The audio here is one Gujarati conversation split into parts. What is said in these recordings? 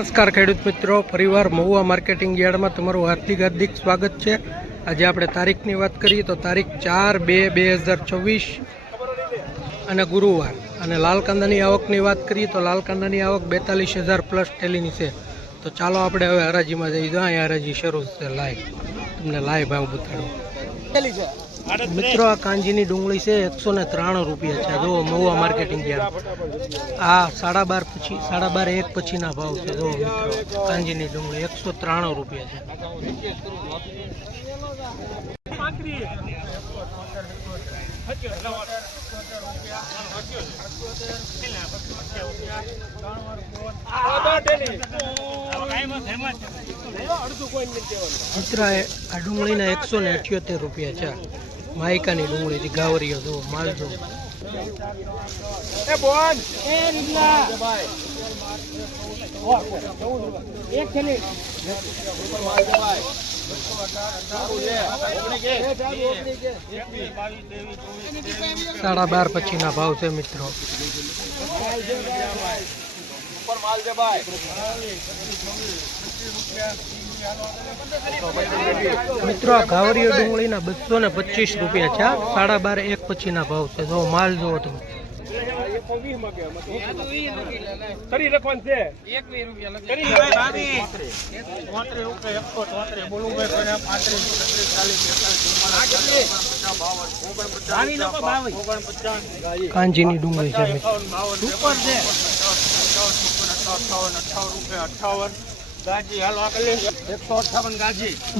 નમસ્કાર ખેડૂત મિત્રો, ફરીવાર મહુવા માર્કેટિંગ યાર્ડમાં તમારું હાર્દિક હાર્દિક સ્વાગત છે. આજે આપણે તારીખની વાત કરીએ તો તારીખ ચાર બે બે હજાર ચોવીસ અને ગુરુવાર. અને લાલ કાંદાની આવકની વાત કરીએ તો લાલ કાંદાની આવક બેતાલીસ હજાર પ્લસ ટેલીની છે. તો ચાલો આપણે હવે હરાજીમાં જઈએ. અહીંયા હરાજી શરૂ છે લાઈવ તમને લાઈવ ભાવ બતાડો. મિત્રો, આ કાંજીની ડુંગળી છે એકસો ને ત્રાણું રૂપિયા છે. જો મહુવા માર્કેટિંગ યાર્ડ આ સાડા બાર પછી, સાડા બાર એક પછીના ભાવ છે. જો મિત્રો, કાંજીની ડુંગળી એકસો ત્રાણું રૂપિયા છે. મિત્ર આ ડુંગળીના એકસો ને અઠ્યોતેર રૂપિયા છે. માયકાની ડુંગળી ગાવરીઓ જો માલજો સાડા બાર પછીના ભાવ છે મિત્રો. મિત્રો આ ગાવરીઓ ડુંગળીના બસો ને પચીસ રૂપિયા છે સાડા બાર એક પછીના ભાવ છે જો માલ જોવો તમે કાંજીની ડુંગળી છે અઠાવન અઠાવન એકસો અઠાવન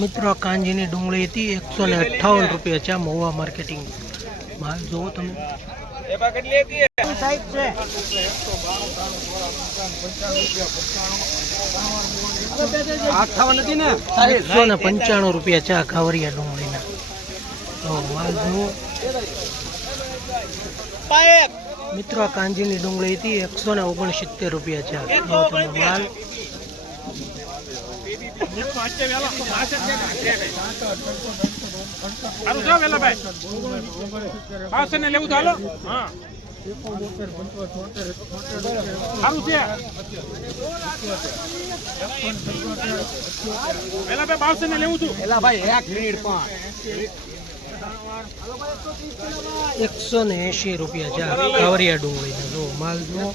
મિત્રો આ કાંજીની ડુંગળી હતી એકસો ને અઠ્ઠાવન રૂપિયા છે મહુવા માર્કેટિંગ માલ. જોવો તમે. એકસો ને પંચાણું રૂપિયા છે આ ખાવરિયા ડુંગળીના. તો માલ જોવો મિત્રો આ કાંજીની ડુંગળી હતી એકસો ને ઓગણસિત્તેર રૂપિયા છે. માલ. સારું છે વેલા ભાઈ પાસે ને લેવું હાલો હા સારું છે ને લેવું છું વેલા ભાઈ એકસો ને એંશી રૂપિયા છે કાવરિયા ડુંગળી માલ નવ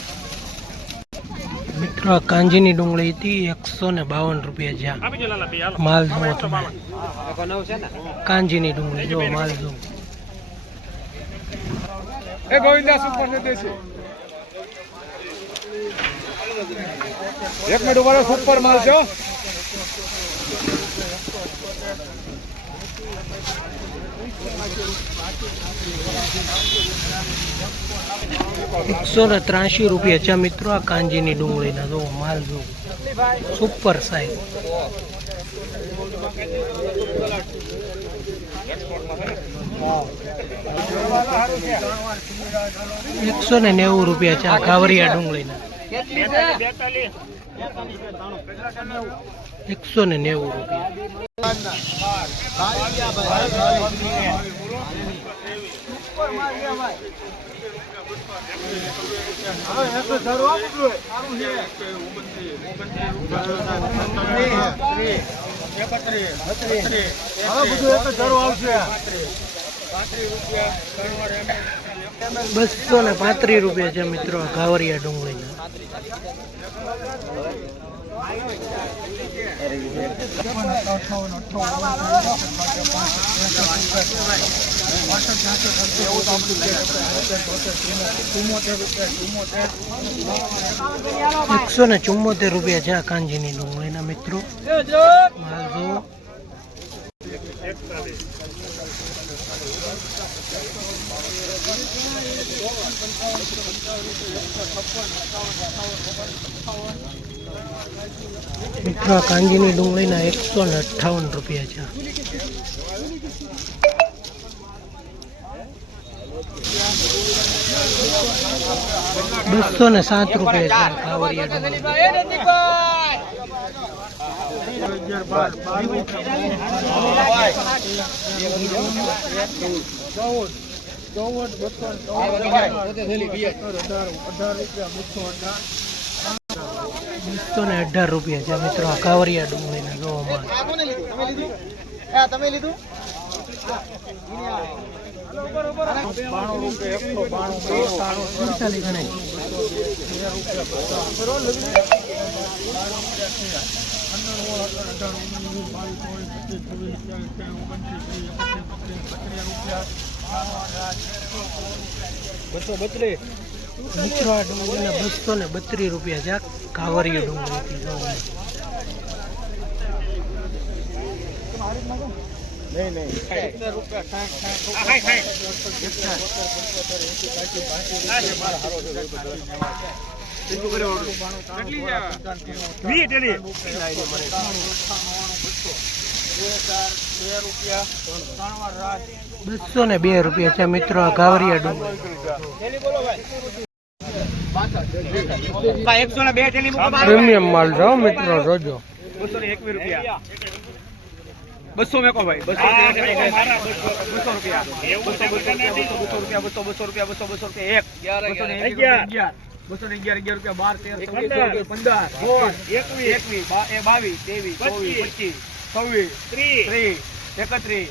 મિત્રો આ કાંજીની ડુંગળી હતી એકસો ને બાવન રૂપિયા જ્યાં. માલ જુઓ તમે. કાંજીની ડુંગળી જુઓ માલ જુઓ. એ ગોવિંદા સુપર ને દેશે એક મિનિટ ઉપર સુપર માલ છે. એકસો ને ત્રાસી રૂપિયા છે. મિત્રો, આ કાંજીની ડુંગળીના જો માલ જુઓ. સુપર સાઈઝ એકસો ને નેવું રૂપિયા છે આ કાવરિયા ડુંગળીના. એકસો ને નેવું રૂપિયા. બસો ને પાંત્રીસ રૂપિયા છે મિત્રો ઘાવરિયા ડુંગળીના. એકસો ને ચુમ્મોતેર રૂપિયા છે આ કાંજીની ડુંગળીના મિત્રો. માલ જુઓ. મિત્રો કાંજીની ડુંગળીના એકસો ને અઠ્ઠાવન રૂપિયા છે બસો ને સાત રૂપિયા છે ડુંગળી બસો ને અઢાર રૂપિયા છે મિત્રો આ કાવરિયા ડુંગળીના જોવા મળે તમે લીધું બસો બત્રીસ. મિત્રો આ ડુંગળીના બસો ને બત્રીસ રૂપિયા છે. કાવરિયો કાવરિયા ડુંગળીથી નહીં નહીં. બસો ને બે રૂપિયા છે મિત્રો ગાવરિયા ટેલી પ્રીમિયમ માલ છે મિત્રો જોજો. બસો મેકો ભાઈ બસો બસો રૂપિયા. બસો બસો રૂપિયા બસો બસો રૂપિયા બસો બસો રૂપિયા એક. બસો ને અગિયાર. બસો ને અગિયાર અગિયાર રૂપિયા બાર તેર પંદર એકવીસ એકવીસ બા- એ બાવીસ ત્રેવીસ ચોવીસ પચીસ. છવ્વીસ ત્રીસ એકત્રીસ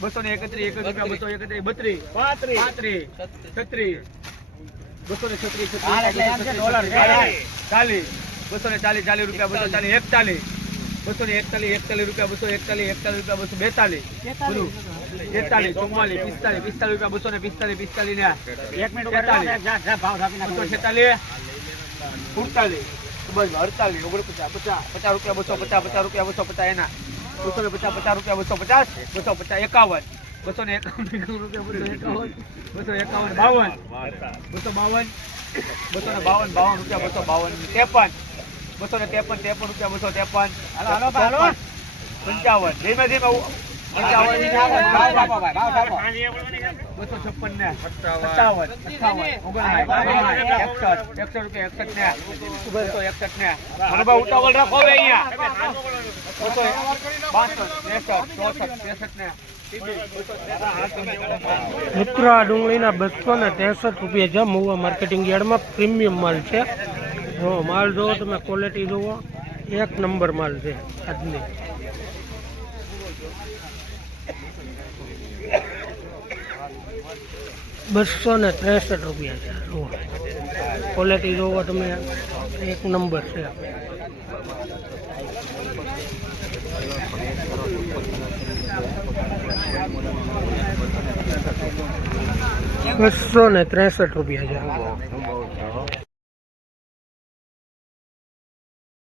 બસો ને એકત્રીસ એકત્રીસ રૂપિયા બસો એકત્રીસ બત્રીસ પાંત્રીસ. છત્રીસ. બસો ને છત્રીસ ચાલીસ બસો ને ચાલીસ. ચાલીસ રૂપિયા બસો ચાલીસ એકતાલીસ. બસો ને એકતાલીસ એકતાલીસ રૂપિયા બસો એકતાલીસ એકતાલીસ રૂપિયા બસો બેતાલીસ. બધું. એકતાલીસ ચુમ્માલીસ પિસ્તાલીસ પિસ્તાલીસ રૂપિયા બસો ને પિસ્તાલીસ પિસ્તાલીસ ને એક મિનિટ બસો છેતાલીસ. સુડતાલીસ. બસ અડતાલીસ ઓગણપચાસ પચાસ પચાસ રૂપિયા બસો પચાસ પચાસ રૂપિયા બસો પચાસ એના. બસો ને પચાસ પચાસ રૂપિયા બસો પચાસ બસો પચાસ એકાવન. બસો ને એકાવન રૂપિયા એકાવન બસો એકાવન બાવન. બસો બાવન બસો ને બાવન બાવન રૂપિયા બસો બાવન ત્રેપન. બસો ને ત્રેપન ત્રેપન રૂપિયા બસો ત્રેપન. પંચાવન. ધીમે ધીમે બસો છપ્પન ને સત્તાવન બસો ને ત્રેસઠ ડુંગળીના બસો ને રૂપિયા છે. મુવા માર્કેટિંગ યાર્ડમાં પ્રીમિયમ માલ છે. જો માલ જોવો તમે ક્વોલિટી જોવો એક નંબર માલ છે આજની. બસો ને ત્રેસઠ રૂપિયા છે, જુઓ. ક્વોલિટી જુઓ તમે, એક નંબર છે. બસો ને ત્રેસઠ રૂપિયા છે